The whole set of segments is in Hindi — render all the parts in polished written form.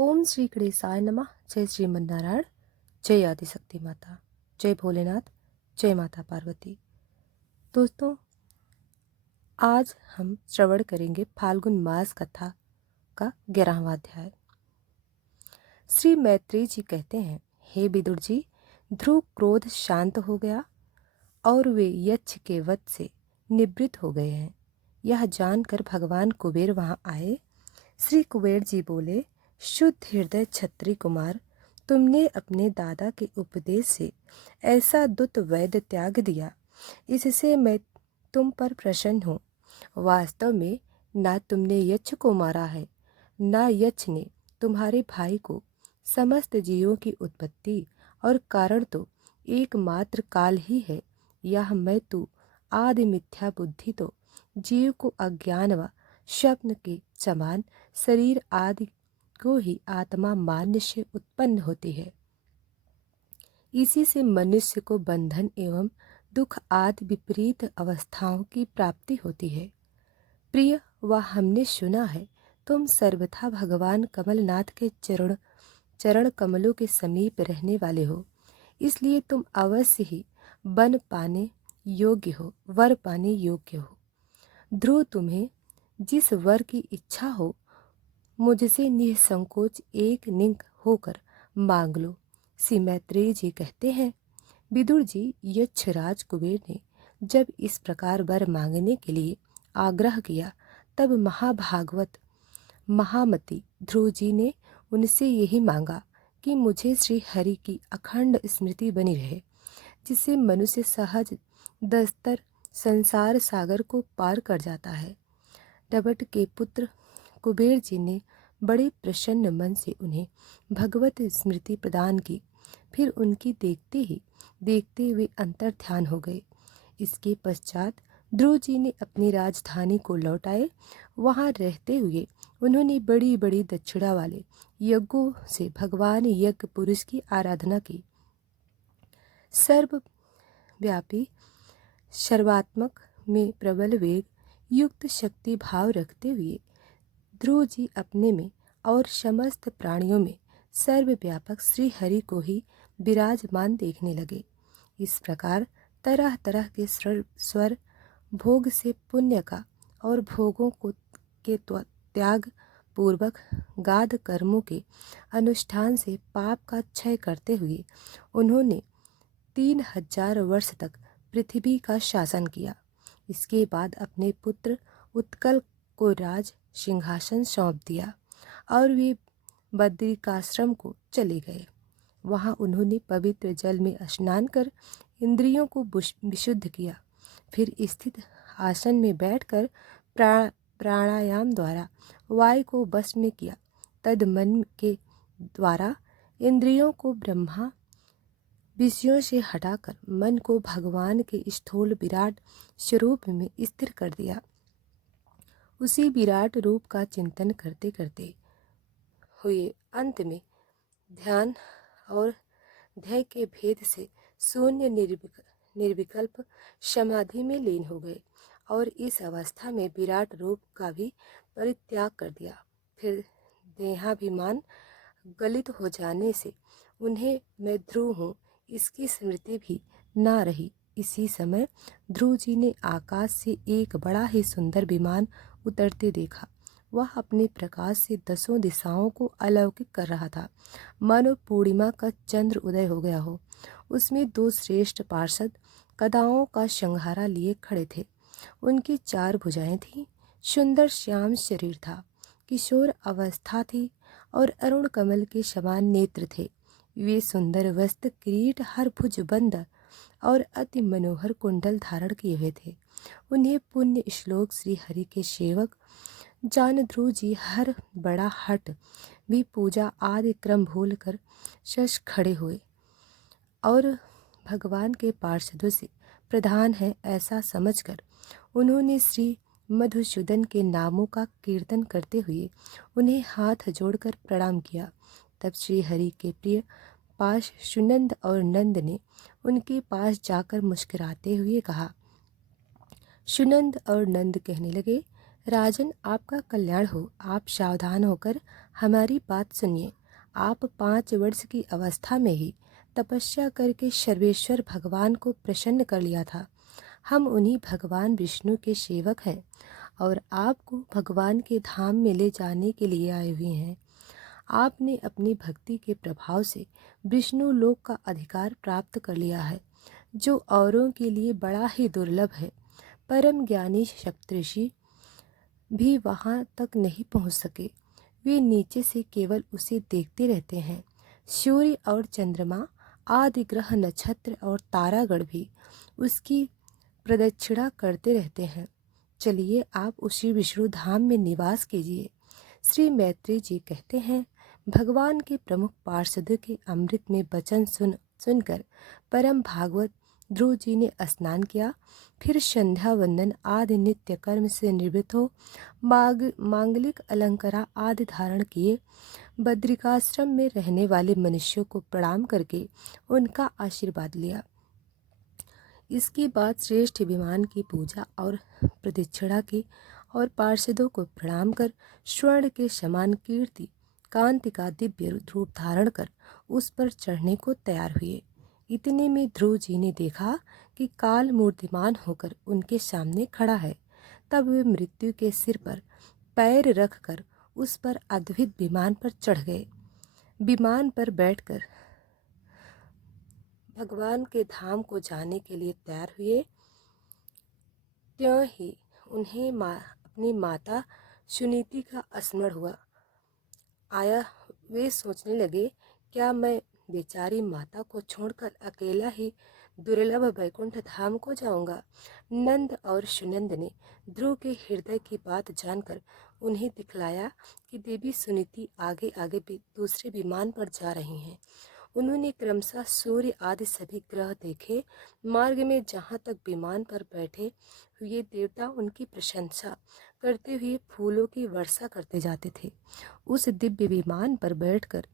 ओम श्री गणेशाय नमः। जय श्रीमन्नारायण। जय आदिशक्ति माता। जय भोलेनाथ। जय माता पार्वती। दोस्तों, आज हम श्रवण करेंगे फाल्गुन मास कथा का 11वां अध्याय। श्री मैत्रेय जी कहते हैं, हे विदुर जी, ध्रुव क्रोध शांत हो गया और वे यक्ष के वध से निवृत्त हो गए हैं। यह जानकर भगवान कुबेर वहां आए। श्री कुबेर जी बोले, शुद्ध हृदय क्षत्रिय कुमार, तुमने अपने दादा के उपदेश से ऐसा दुत वैद्य त्याग दिया, इससे मैं तुम पर प्रसन्न हूँ। वास्तव में ना तुमने यक्ष को मारा है, ना यक्ष ने तुम्हारे भाई को। समस्त जीवों की उत्पत्ति और कारण तो एकमात्र काल ही है। यह मैं तू आदि मिथ्या बुद्धि तो जीव को अज्ञान व स्वप्न के समान शरीर आदि को ही आत्मा मान्य से उत्पन्न होती है। इसी से मनुष्य को बंधन एवं दुख आदि विपरीत अवस्थाओं की प्राप्ति होती है। प्रिय, वह हमने सुना है तुम सर्वथा भगवान कमलनाथ के चरण कमलों के समीप रहने वाले हो, इसलिए तुम अवश्य ही वर पाने योग्य हो। ध्रुव, तुम्हें जिस वर की इच्छा हो मुझसे निसंकोच एक निंग होकर मांग लो। श्री मैत्रेय जी कहते हैं, विदुर जी, यक्षराज कुबेर ने जब इस प्रकार वर मांगने के लिए आग्रह किया, तब महाभागवत महामति ध्रुव जी ने उनसे यही मांगा कि मुझे श्री हरि की अखंड स्मृति बनी रहे, जिससे मनुष्य सहज दस्तर संसार सागर को पार कर जाता है। डबट के पुत्र कुबेर जी ने बड़े प्रसन्न मन से उन्हें भगवत स्मृति प्रदान की। फिर उनकी देखते हुए अंतर ध्यान हो गए। इसके पश्चात ध्रुव जी ने अपनी राजधानी को लौटाए। वहां रहते हुए उन्होंने बड़ी बड़ी दक्षिणा वाले यज्ञों से भगवान यज्ञ पुरुष की आराधना की। सर्वव्यापी सर्वात्मक में प्रबल वेग युक्त शक्ति भाव रखते हुए ध्रुव जी अपने में और समस्त प्राणियों में सर्वव्यापक श्री हरि को ही विराजमान देखने लगे। इस प्रकार तरह तरह के स्वर भोग से पुण्य का और भोगों को के त्याग पूर्वक गाध कर्मों के अनुष्ठान से पाप का क्षय करते हुए उन्होंने 3000 वर्ष तक पृथ्वी का शासन किया। इसके बाद अपने पुत्र उत्कल को राज सिंहासन सौंप दिया और वे बद्रिकाश्रम को चले गए। वहां उन्होंने पवित्र जल में स्नान कर इंद्रियों को विशुद्ध किया। फिर स्थित आसन में बैठकर प्राणायाम द्वारा वायु को वश में किया। तद मन के द्वारा इंद्रियों को ब्रह्मा विषयों से हटाकर मन को भगवान के स्थूल विराट स्वरूप में स्थिर कर दिया। उसी विराट रूप का चिंतन करते करते हुए अंत में ध्यान और ध्येय के भेद से शून्य निर्विकल्प समाधि में लीन हो गए और इस अवस्था में विराट रूप का भी परित्याग कर दिया। फिर देहाभिमान गलित हो जाने से उन्हें मैं ध्रुव हूँ इसकी स्मृति भी ना रही। इसी समय ध्रुव जी ने आकाश से एक बड़ा ही सुंदर विमान उतरते देखा। वह अपने प्रकाश से 10 दिशाओं को अलौकिक कर रहा था, मानो पूर्णिमा का चंद्र उदय हो गया हो। उसमें 2 श्रेष्ठ पार्षद गदाओं का संहारा लिए खड़े थे। उनकी 4 भुजाएं थीं, सुंदर श्याम शरीर था, किशोर अवस्था थी और अरुण कमल के समान नेत्र थे। वे सुंदर वस्त्र, किरीट, हर भुज बंद और अति मनोहर कुंडल धारण किए हुए थे। उन्हें पुण्य श्लोक श्री हरि के सेवक जान ध्रुव जी हर बड़ा हट भी पूजा आदि क्रम भूल कर शश खड़े हुए और भगवान के पार्षदों से प्रधान है ऐसा समझकर उन्होंने श्री मधुसूदन के नामों का कीर्तन करते हुए उन्हें हाथ जोड़कर प्रणाम किया। तब श्री हरि के प्रिय पास सुनंद और नंद ने उनके पास जाकर मुस्कुराते हुए कहा। सुनंद और नंद कहने लगे, राजन, आपका कल्याण हो। आप सावधान होकर हमारी बात सुनिए। आप 5 वर्ष की अवस्था में ही तपस्या करके सर्वेश्वर भगवान को प्रसन्न कर लिया था। हम उन्हीं भगवान विष्णु के सेवक हैं और आपको भगवान के धाम में ले जाने के लिए आए हुए हैं। आपने अपनी भक्ति के प्रभाव से विष्णु लोक का अधिकार प्राप्त कर लिया है, जो औरों के लिए बड़ा ही दुर्लभ है। परम ज्ञानी सप्तऋषि भी वहाँ तक नहीं पहुँच सके। वे नीचे से केवल उसे देखते रहते हैं। सूर्य और चंद्रमा आदि ग्रह, नक्षत्र और तारागण भी उसकी प्रदक्षिणा करते रहते हैं। चलिए, आप उसी विष्णु धाम में निवास कीजिए। श्री मैत्रेय जी कहते हैं, भगवान के प्रमुख पार्षदों के अमृत में वचन सुनकर परम भागवत ध्रुव जी ने स्नान किया। फिर संध्या वंदन आदि नित्य कर्म से निवृत्त हो मांगलिक अलंकारा आदि धारण किए। बद्रिकाश्रम में रहने वाले मनुष्यों को प्रणाम करके उनका आशीर्वाद लिया। इसके बाद श्रेष्ठ विमान की पूजा और प्रदक्षिणा की और पार्षदों को प्रणाम कर स्वर्ण के समान कीर्ति कांति का दिव्य रूप धारण कर उस पर चढ़ने को तैयार हुए। इतने में ध्रुव जी ने देखा कि काल मूर्तिमान होकर उनके सामने खड़ा है। तब वे मृत्यु के सिर पर पैर रखकर उस पर अद्भुत विमान पर चढ़ गए। विमान पर बैठकर भगवान के धाम को जाने के लिए तैयार हुए। त्यों ही उन्हें अपनी माता सुनीति का स्मरण हुआ आया। वे सोचने लगे, क्या मैं बेचारी माता को छोड़कर अकेला ही दुर्लभ वैकुंठ धाम को जाऊंगा। नंद और सुनंद ने ध्रुव के हृदय की बात जानकर उन्हें दिखलाया कि देवी सुनीति आगे आगे दूसरे विमान पर जा रही हैं। उन्होंने क्रमशः सूर्य आदि सभी ग्रह देखे। मार्ग में जहाँ तक विमान पर बैठे हुए देवता उनकी प्रशंसा करते हुए फूलों की वर्षा करते जाते थे। उस दिव्य विमान पर बैठकर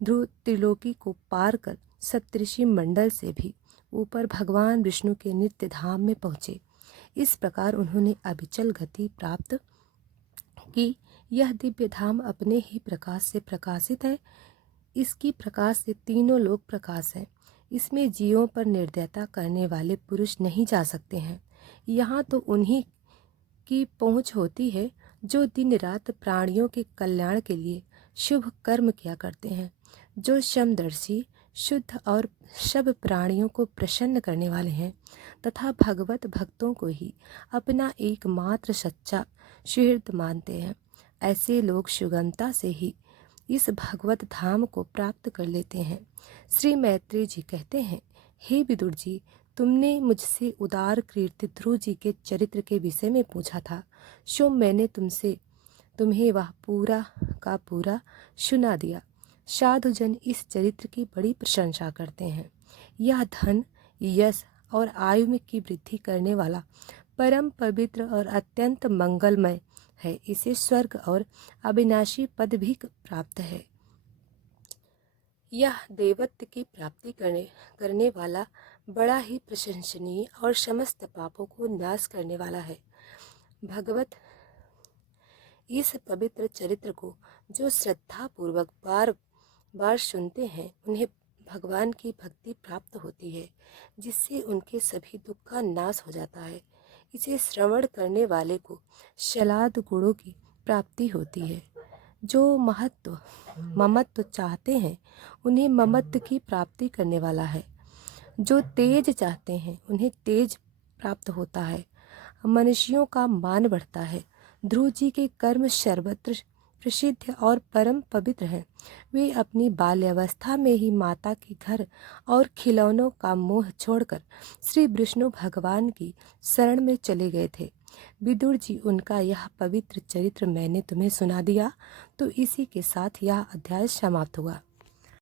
ध्रुव त्रिलोकी को पार कर सप्तऋषि मंडल से भी ऊपर भगवान विष्णु के नित्य धाम में पहुँचे। इस प्रकार उन्होंने अविचल गति प्राप्त की। यह दिव्य धाम अपने ही प्रकाश से प्रकाशित है। इसकी प्रकाश से तीनों लोक प्रकाश है। इसमें जीवों पर निर्दयता करने वाले पुरुष नहीं जा सकते हैं। यहाँ तो उन्हीं की पहुँच होती है जो दिन रात प्राणियों के कल्याण के लिए शुभ कर्म किया करते हैं, जो समदर्शी, शुद्ध और सब प्राणियों को प्रसन्न करने वाले हैं तथा भगवत भक्तों को ही अपना एकमात्र सच्चा सुहृद मानते हैं। ऐसे लोग सुगमता से ही इस भगवत धाम को प्राप्त कर लेते हैं। श्री मैत्रेय जी कहते हैं, हे विदुर जी, तुमने मुझसे उदार कीर्ति ध्रुव जी के चरित्र के विषय में पूछा था, सो मैंने तुम्हें वह पूरा का पूरा सुना दिया। साधुजन इस चरित्र की बड़ी प्रशंसा करते हैं। यह धन, यश और आयु में की वृद्धि करने वाला परम पवित्र और अत्यंत मंगलमय है। इसे स्वर्ग और अविनाशी पद भी प्राप्त है। यह देवत्व की प्राप्ति करने वाला बड़ा ही प्रशंसनीय और समस्त पापों को नाश करने वाला है। भगवत इस पवित्र चरित्र को जो श्रद्धा पूर्वक बार बार सुनते हैं, उन्हें भगवान की भक्ति प्राप्त होती है, जिससे उनके सभी दुख का नाश हो जाता है। इसे श्रवण करने वाले को शलाद गुणों की प्राप्ति होती है। जो ममत्व चाहते हैं, उन्हें ममत्व की प्राप्ति करने वाला है। जो तेज चाहते हैं, उन्हें तेज प्राप्त होता है। मनुष्यों का मान बढ़ता है। ध्रुव जी के कर्म सर्वत्र प्रसिद्ध और परम पवित्र हैं। वे अपनी बाल्यावस्था में ही माता के घर और खिलौनों का मोह छोड़कर श्री विष्णु भगवान की शरण में चले गए थे। विदुर जी, उनका यह पवित्र चरित्र मैंने तुम्हें सुना दिया, तो इसी के साथ यह अध्याय समाप्त हुआ।